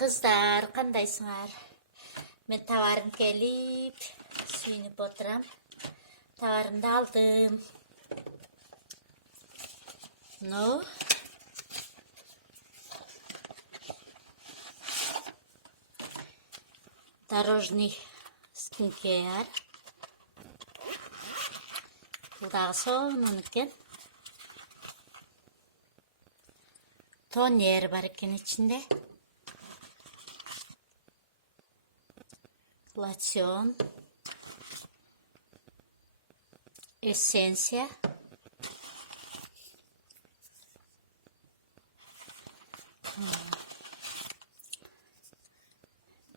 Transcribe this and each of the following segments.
Kızlar, qandayсыңар? Мен товарым келип, сүйүнүп отурам. Товарымды алдым. Ну, дорожный скинкер. Бул дагы сонун экен. Тонер бар экен ичинде. Лосьон. Эссенция.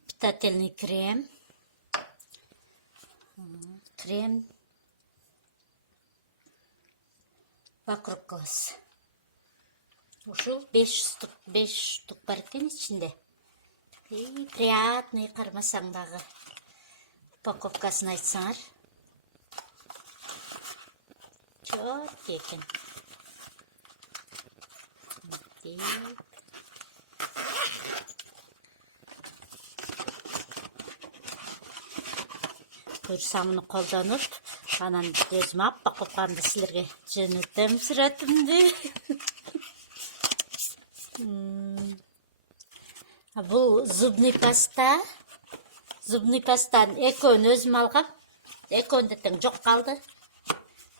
Питательный крем. Крем вокруг глаз. Ушул 5 штук бар экен ичинде. И приятный, кармасаң дагы. Упаковкасын айтсаңар. Чёрт экен. Буюрса муну колдонуп, анан өзүм аппак кылганды силерге жөнөтөм сүрөтүмдү. Бул зубный паста. Зубный пастаны экөөнү өзүм алгам. Экөөнү тең жок калды.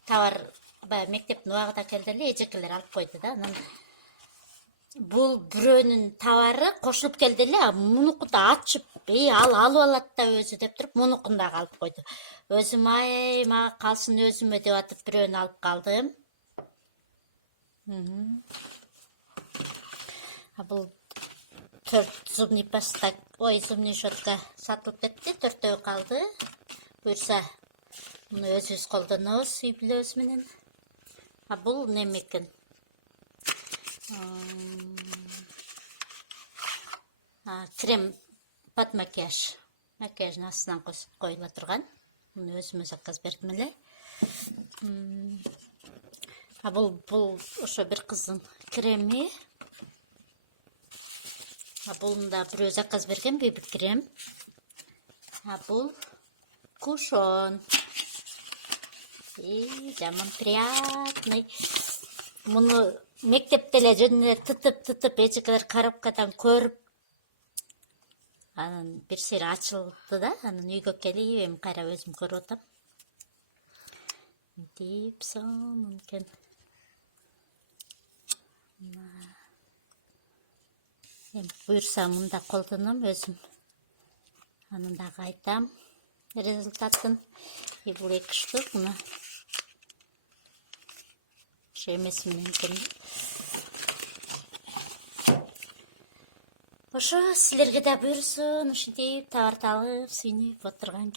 Товар баягы мектептин убагында келди эле, эжекелер алып койду да. Анан бул бирөөнүн товары кошулуп келди эле, мунуку да ачып, ал алып алат да өзү деп туруп, мунукун дагы алып койду. Өзүм мага калсын өзүмө деп атып бирөөнү алып калдым. Бул 4 зубный паста, зубный щетка сатылып кетти, 4 калды. Буюрса муну өзүбүз колдонобуз үй бүлөбүз менен. Бул неме экен? Крем под макияж. Макияждын астынан коюла турган. Муну өзүмө заказ бердим эле. Бул ошо бир кыздын креми. Бул да бирөө заказ берген бебі крем. Бул кушон. Жаман приятный. Муну мектепте эле жөнүнө тытып эжекелер коробкадан көрүп, анан бир сери ачылды да, анан үйгө келип эми кайра өзүм көрүп атам. Мынтип сонун экен. Эми буюрса мында колдоном өзүм. Анан дагы айтам результатын. Бул 2 штук мына. Эмеси менен экен. Ошо силерге да буйрсун, ушинтип товарды алып, сүйүнүп отурган